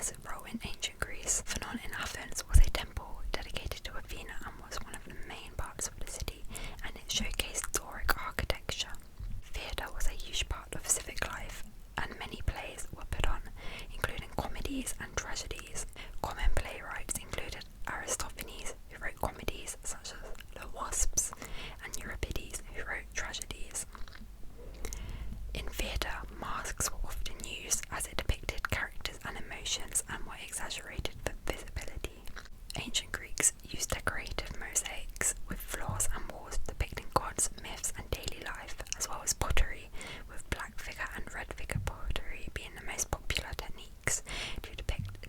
massive role in ancient Greece. Phanon in Athens was a temple dedicated to Athena and was one of the main parts of the city, and it showcased Doric architecture. Theatre was a huge part of civic life, and many plays were put on, including comedies and tragedies. Common playwrights included Aristophanes, who wrote comedies such as The Wasps, and Euripides, who wrote tragedies. In theatre, masks were often used as it depicted characters and emotions and were exaggerated for visibility. Ancient Greeks used decorative mosaics with floors and walls depicting gods, myths, and daily life, as well as pottery, with black figure and red figure pottery being the most popular techniques to depict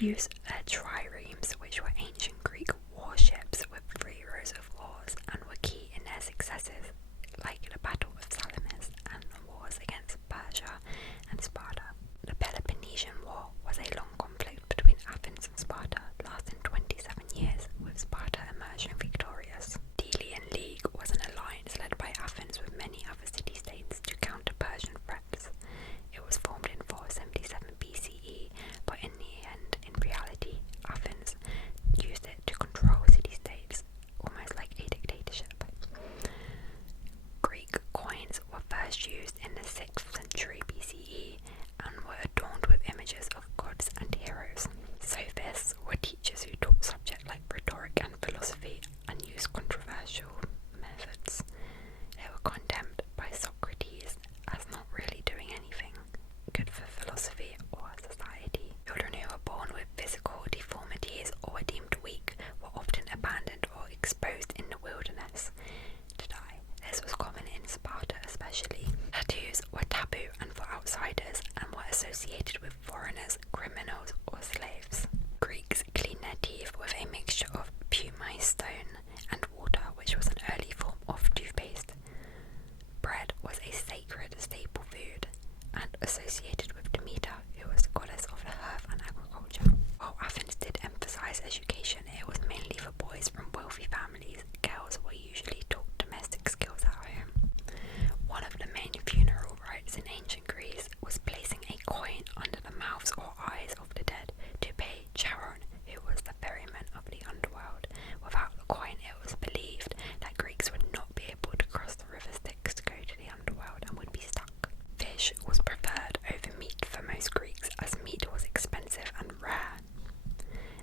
use triremes, which were ancient Greek warships with 3 rows of oars and were key in their successes, like the Battle of Salamis and the wars against Persia and Sparta. The Peloponnesian War was a long conflict between Athens and Sparta, lasting 27 years, with Sparta emerging victorious. Delian League was an alliance led by Athens with many other city-states to counter Persian threats. It was formed in 477 BCE, but in the end, in reality, Athens used it to control city-states, almost like a dictatorship. Greek coins were first used in the 6th century BCE and were adorned with images of gods and heroes. Sophists were teachers who taught subjects like rhetoric and philosophy and used controversial methods. They were condemned by Socrates as not really doing anything good for philosophy or society. Children who were born with physical deformities or were deemed weak were often abandoned or exposed in the wilderness to die. This was common in Sparta especially. Tattoos were taboo and for outsiders and were associated with foreigners, criminals or slaves. Greeks cleaned their teeth with a mixture of pumice stone and water, which was an early form of toothpaste. Bread was a sacred staple food and associated with Demeter, who was the goddess of the earth and agriculture. While Athens did emphasize education, it was mainly for boys from wealthy families. Girls were usually taught domestic skills at home. One of the main funeral rites in ancient Greece was placing a coin under the mouths or eyes of the dead to pay Charon, who was the ferryman of the underworld. Without the coin, it was believed that Greeks would not be able to cross the river Styx to go to the underworld and would be stuck. Fish was preferred over meat for most Greeks, as meat was expensive and rare,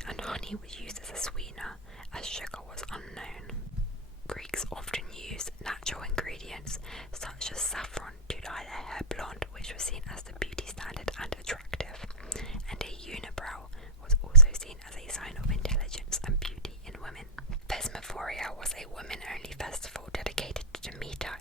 and honey was used as a sweetener, as sugar was unknown. Greeks often used natural ingredients such as saffron to dye their hair blonde, which was seen as the beauty standard and attractive, and a unibrow was also seen as a sign of intelligence and beauty in women. Thesmophoria was a women-only festival dedicated to Demeter